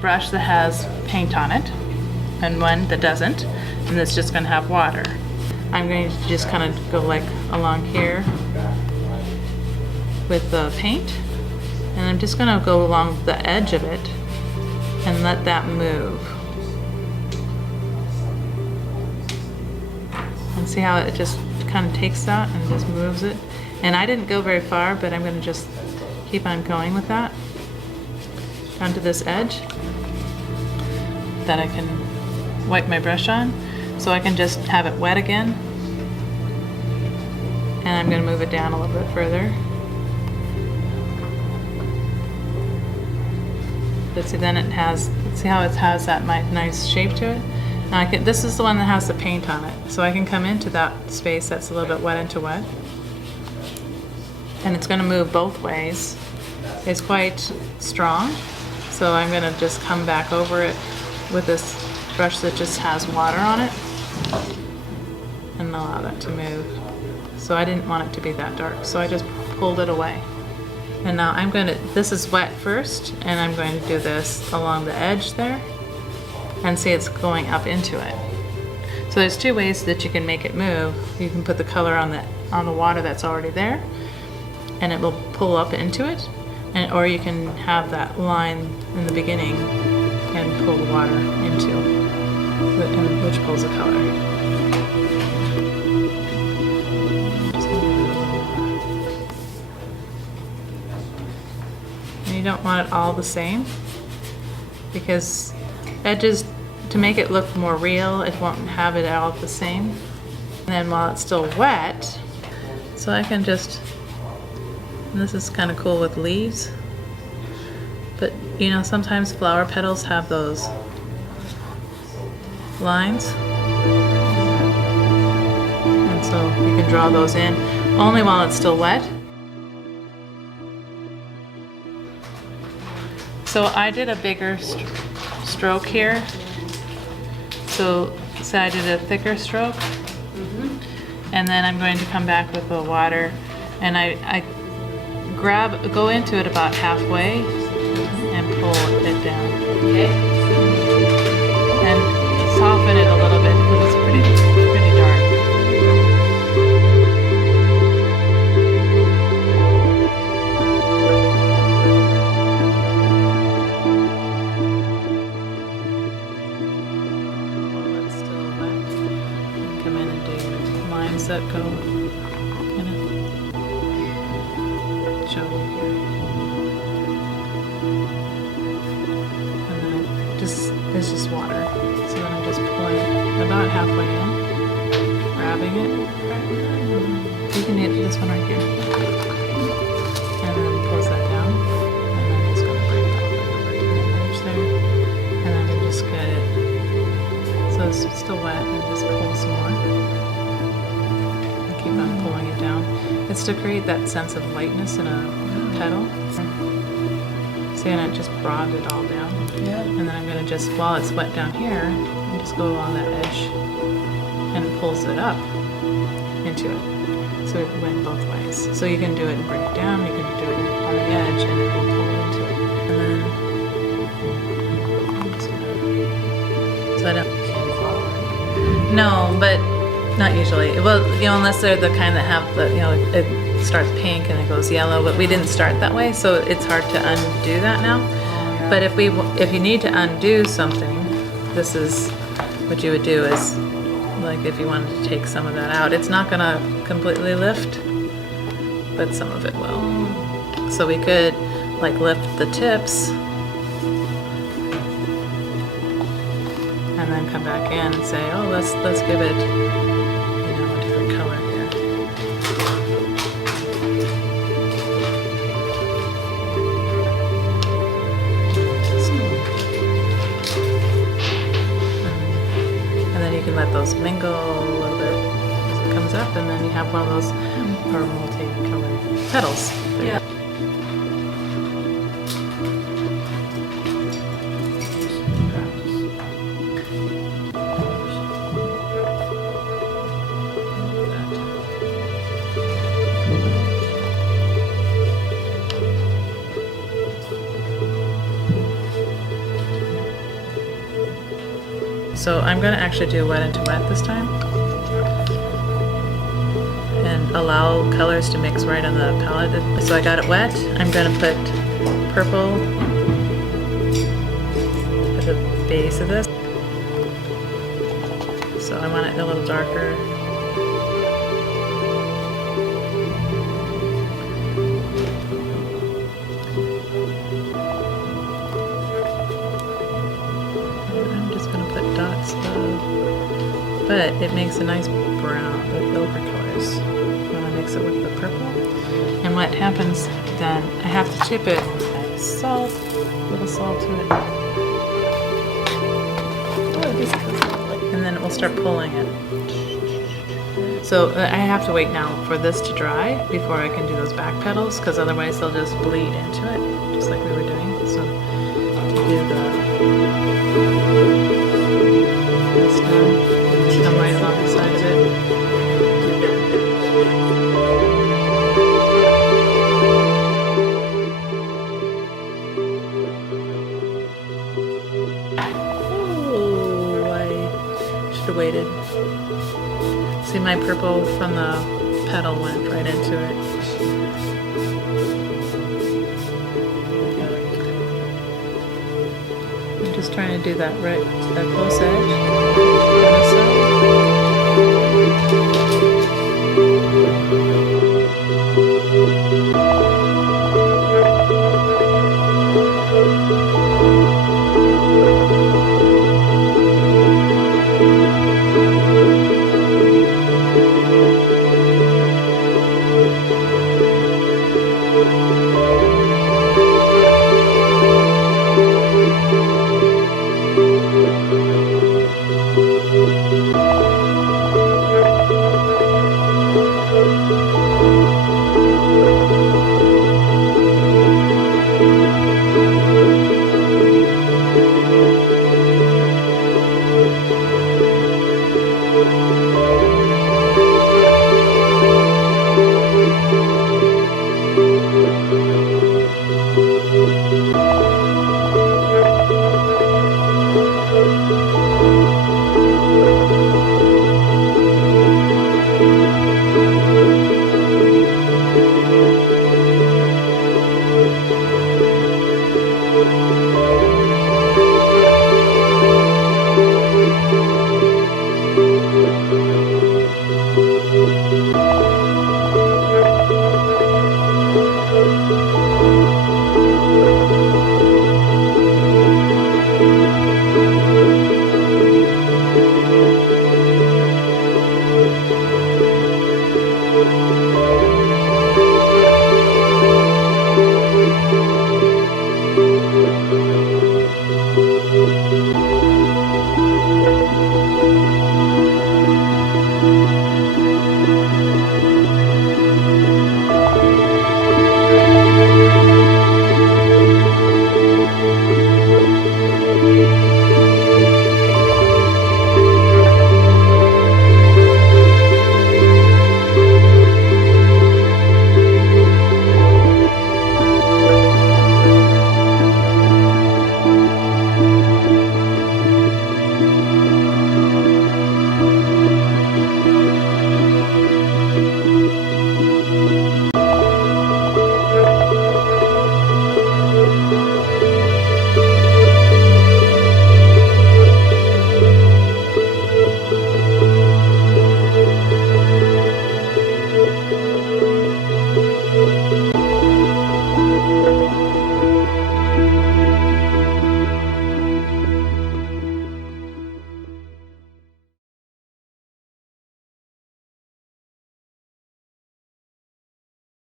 brush that has paint on it and one that doesn't, and it's just going to have water. I'm going to just kind of go like along here with the paint, and I'm just going to go along the edge of it and let that move. And see how it just kind of takes that and just moves it. And I didn't go very far, but I'm going to just keep on going with that down to this edge that I can wipe my brush on, so I can just have it wet again. And I'm going to move it down a little bit further. But see, then it has, see how it has that nice shape to it? Now this is the one that has the paint on it, so I can come into that space that's a little bit wet into wet. And it's going to move both ways. It's quite strong, so I'm going to just come back over it with this brush that just has water on it and allow that to move. So I didn't want it to be that dark, so I just pulled it away. And now I'm going to, this is wet first, and I'm going to do this along the edge there, and see it's going up into it. So there's two ways that you can make it move. You can put the color on the water that's already there, and it will pull up into it, and or you can have that line in the beginning and pull the water into it, which pulls the color. And you don't want it all the same, because edges, to make it look more real, it won't have it all the same. And then while it's still wet, so I can just, and this is kind of cool with leaves, but you know, sometimes flower petals have those lines, and so you can draw those in only while it's still wet. So I did a bigger stroke here, so say I did a thicker stroke, and then I'm going to come back with the water, and I go into it about halfway and pull it down. Okay. And soften it a little bit because it's pretty dark. While it's still wet, you can come in and do lines that go kind of show here. And then it's just water. So then I'm just pulling it about halfway in, grabbing it. You can hit this one right here. And then pulls that down. And I'm just going to bring it all the way over to the edge there. And I'm going to just get it so it's still wet, and just pull some more. And keep on pulling it down. It's to create that sense of lightness in a petal. See, and it just brought it all down. Yeah. And then I'm going to just, while it's wet down here, just go along that edge, and it pulls it up into it. So it went both ways. So you can do it and bring it down, you can do it on the edge, and it will pull into it. And then I'm just gonna, so I don't, no, but not usually. Well, you know, unless they're the kind that have the, you know, it starts pink and it goes yellow, but we didn't start that way, so it's hard to undo that now. But if you need to undo something, this is what you would do, is like if you wanted to take some of that out. It's not gonna completely lift, but some of it will. So we could like lift the tips and then come back in and say, oh, let's give it, you know, a different color here. And then you can let those mingle a little bit as it comes up, and then you have one of those or multi-colored petals. Yeah. So I'm going to actually do wet into wet this time and allow colors to mix right on the palette. So I got it wet. I'm going to put purple at the base of this. So I want it a little darker. But it makes a nice brown with ochre colors when I mix it with the purple. And what happens then, I have to tip it, salt, a little salt to it. And then it will start pulling it. So I have to wait now for this to dry before I can do those back petals, because otherwise they'll just bleed into it, just like we were doing. So to do this done. Come right along the side of it. Oh, I should have waited. See, my purple from the petal went right into it. I'm just trying to do that right to that close edge on this side.